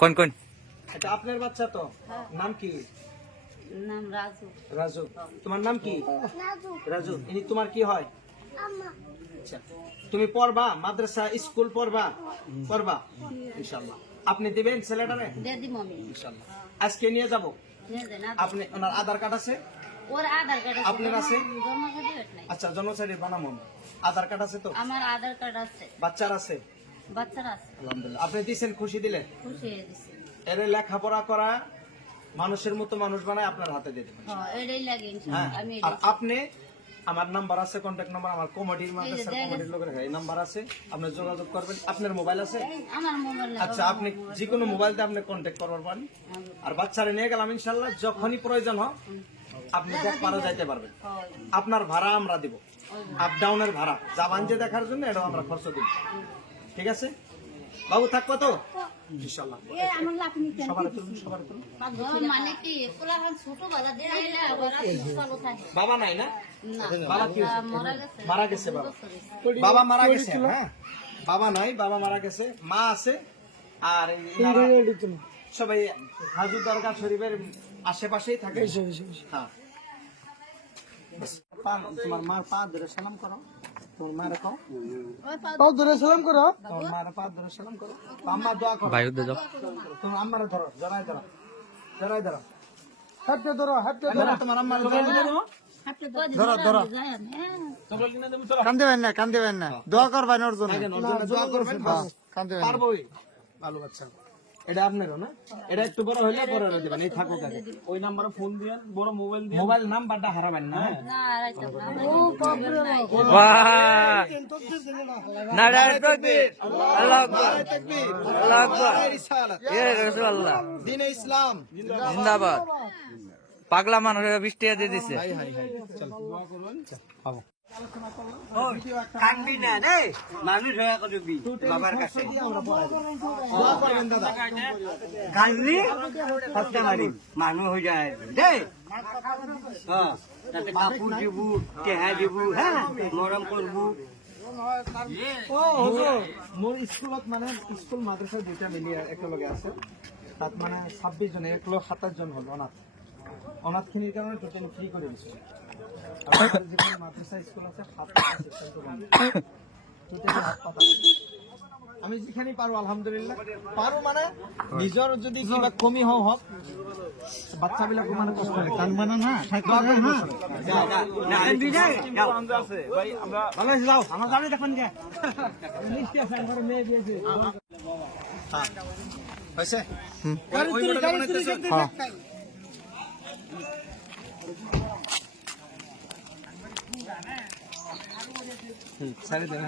কোন কোন এটা আপনার বাচ্চা তো? নাম কি? নাম রাজু। রাজু। তোমার নাম কি? রাজু। ইনি তোমার কি হয়? আচ্ছা, তুমি পড়বা মাদ্রাসা স্কুল পড়বা? পড়বা ইনশাআল্লাহ। আপনি দিবেন ছেলেটারে? দিদি মমি ইনশাআল্লাহ। আজকে নিয়ে যাব। আপনি ওনার আধার কার্ড আছে? ওর আধার কার্ড আছে। আপনার আছে? জন্ম সার্টিফিকেট নাই। আচ্ছা, জন্ম সার্টিফিকেট বানাবো। আধার কার্ড আছে তো? আমার আধার কার্ড আছে। বাচ্চার আছে? বাচ্চারা আছে। আলহামদুলিল্লাহ। আপনি দিছেন, খুশি দিলে? খুশি হয়ে দিছে। এর লেখাপড়া করা মানুষের মতো মানুষ বানায় আপনার হাতে দিয়ে দেবেন। হ্যাঁ, এটাই লাগে হ্যাঁ, ইনশাআল্লাহ। আমি আর আপনি আমার নাম্বার আছে, কন্ট্যাক্ট নাম্বার, আমার কমিটির মাদ্রাসার কমিটির লোকের এই নাম্বার আছে, আপনি যোগাযোগ করবেন। আপনার মোবাইল আছে? আমার মোবাইল আচ্ছা, আপনি যে কোনো মোবাইল দিয়ে আপনি কন্ট্যাক্ট করবার পারেন। আর বাচ্চারে নিয়ে গেলাম ইনশাআল্লাহ, যখনই প্রয়োজন হয় আপনি পারা যাইতে পারবেন। আপনার ভাড়া আমরা দিব, আপ ডাউনের ভাড়া, যাবান যে দেখার জন্য এটাও আমরা খরচ দিব। ঠিক আছে বাবু, থাকবো তো ইনশাআল্লাহ। সবার তুলুন, সবার তুলুন। মানে কি কোলাহান ছোট বাজা দিলে আবার চালু থাকে। বাবা নাই না? না, বাবা কি হয়েছে? মারা গেছে। মারা গেছে বাবা। বাবা মারা গেছে। হ্যাঁ, বাবা নাই, বাবা মারা গেছে। মা আছে। আর এনারা সবাই হাজু দরগা শরীফের আশেপাশেই থাকে। হ্যাঁ, তোমার মার পা ধরে সালাম করো। তোমার মায়ের কও, পাও ধরে সালাম করো। তোমার মায়ের পা ধরে সালাম করো। আম্মা দোয়া করো। ভাই উদ্দে যাও তোমার আম্মারে ধরো, জড়াই ধরো, জড়াই ধরো। হাতে ধরো, হাতে ধরো, তোমার আম্মারে জড়াই ধরো। ধরো, ধরো। কান্দিবেন না, কান্দিবেন না, দোয়া করবেন ওর জন্য। দোয়া করবেন, বাস। কান্দিবেন না। পারবোই। ভালো বাচ্চা। এটা আপনারও না? এটা একটু বড় হইলে পরে দিবেন, এই থাকুক আগে। ওই নাম্বারে ফোন দিয়েন, বড় মোবাইল দিয়ে। মোবাইল নাম্বারটা হারাবেন না। না, রাইতে না। বাহ নারায়ে তাকবীর আল্লাহু আকবার আল্লাহু আকবার ইয়া রাসূলুল্লাহ দ্বীনে ইসলাম জিন্দাবাদ পাগলা মানুষের বৃষ্টি দিয়ে দিছে কানবি না রে, মানুষ হয়ে করবি বাবার কাছে। দোয়া করবেন দাদা। কানলি হত্যা মারি মানুষ হয়ে যায় দে। হ্যাঁ, তাতে কাপড় দিব, টেহা দিব, হ্যাঁ মরম করবো। ও হুজুর, মোর স্কুলত মানে স্কুল মাদ্রাসা দুইটা মিলিয়ে একেলগে আছে। তাত মানে 26 জন, 127 জন হল অনাথ। অনাথ খিনির কারণে টোটাল ফ্রি করে দিচ্ছে। আমাদের যেখানে মাদ্রাসা স্কুল আছে 7 আমি যেখানে পারো আলহামদুলিল্লাহ পারো, মানে নিজের যদি কিবা কমি হোক বাচ্চা বিলাক মানে কষ্ট হয়, কান মানে না কানবি রে, যাও। ভাই আমরা ভালো হয়েছে, যাও আমার গাড়ি দেখুন কে মিষ্টি আছে আমার মেয়ে দিয়েছে। হ্যাঁ হয়েছে, ওই মডেল বানাইতেছ? হ্যাঁ, সারি দেন।